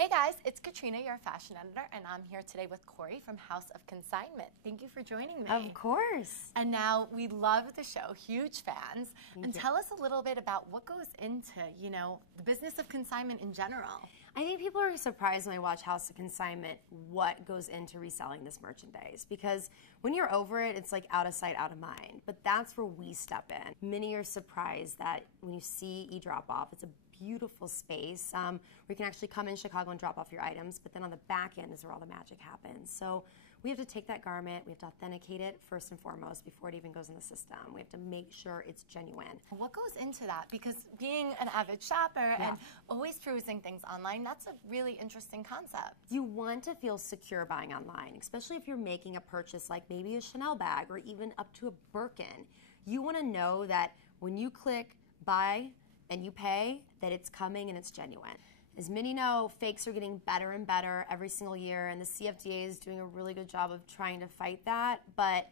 Hey guys, it's Katrina, your fashion editor, and I'm here today with Corri from House of Consignment. Thank you for joining me. Of course. And now we love the show, huge fans. Thank and you. Tell us a little bit about what goes into, the business of consignment in general. I think people are surprised when they watch House of Consignment what goes into reselling this merchandise, because when you're over it, it's like out of sight, out of mind. But that's where we step in. Many are surprised that when you see e-drop-off, it's a beautiful space where you can actually come in Chicago and drop off your items, but then on the back end is where all the magic happens. So we have to take that garment, we have to authenticate it first and foremost before it even goes in the system. We have to make sure it's genuine. What goes into that? Because being an avid shopper and always perusing things online, that's a really interesting concept. You want to feel secure buying online, especially if you're making a purchase like maybe a Chanel bag or even up to a Birkin. You want to know that when you click buy and you pay, that it's coming and it's genuine. As many know, fakes are getting better and better every single year, and the CFDA is doing a really good job of trying to fight that, but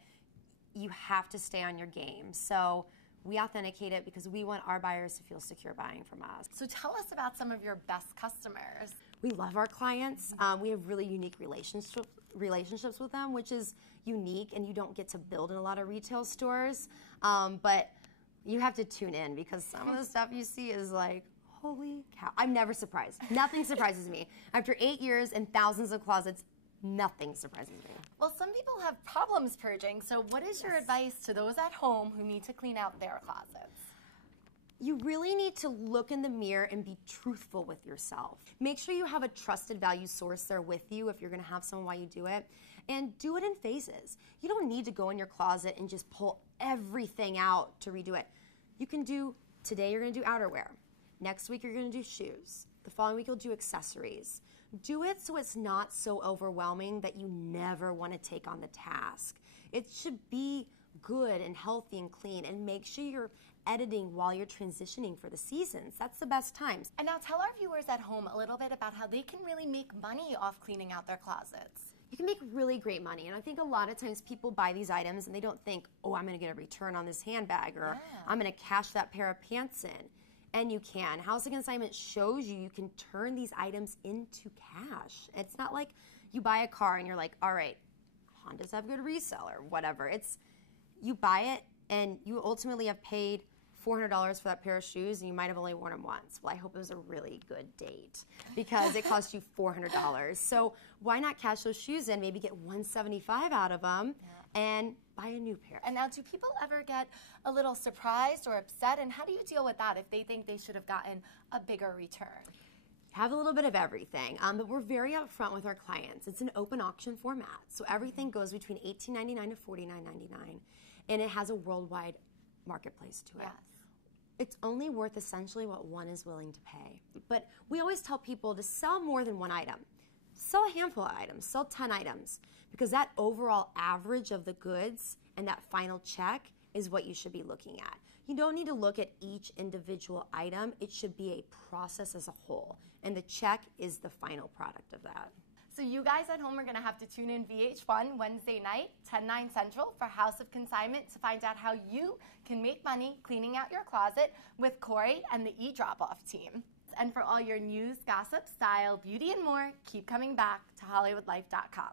you have to stay on your game. So we authenticate it because we want our buyers to feel secure buying from us. So tell us about some of your best customers. We love our clients. We have really unique relationships with them, which is unique, and you don't get to build in a lot of retail stores. But you have to tune in because some of the stuff you see is like, holy cow. I'm never surprised. Nothing surprises me. After 8 years and thousands of closets, nothing surprises me. Well, some people have problems purging, so what is your advice to those at home who need to clean out their closets? You really need to look in the mirror and be truthful with yourself. Make sure you have a trusted value source there with you if you're going to have someone while you do it. And do it in phases. You don't need to go in your closet and just pull everything out to redo it. You can do, today you're going to do outerwear. Next week you're going to do shoes. The following week you'll do accessories. Do it so it's not so overwhelming that you never want to take on the task. It should be good and healthy and clean, and make sure you're editing while you're transitioning for the seasons. That's the best times. And now tell our viewers at home a little bit about how they can really make money off cleaning out their closets. You can make really great money, and I think a lot of times people buy these items and they don't think, oh, I'm going to get a return on this handbag, or I'm going to cash that pair of pants in. And you can. House of Consignment shows you can turn these items into cash. It's not like you buy a car and you're like, all right, Hondas have good resale or whatever. It's you buy it and you ultimately have paid $400 for that pair of shoes, and you might have only worn them once. Well, I hope it was a really good date because it cost you $400. So why not cash those shoes in, maybe get $175 out of them and buy a new pair. And now, do people ever get a little surprised or upset, and how do you deal with that if they think they should have gotten a bigger return? Have a little bit of everything, but we're very upfront with our clients. It's an open auction format, so everything goes between $18.99 to $49.99, and it has a worldwide marketplace to it. Yes. It's only worth essentially what one is willing to pay. But we always tell people to sell more than one item. Sell a handful of items, sell 10 items, because that overall average of the goods and that final check is what you should be looking at. You don't need to look at each individual item. It should be a process as a whole, and the check is the final product of that. So you guys at home are going to have to tune in VH1 Wednesday night, 10/9 Central, for House of Consignment to find out how you can make money cleaning out your closet with Corri and the e-drop-off team. And for all your news, gossip, style, beauty, and more, keep coming back to HollywoodLife.com.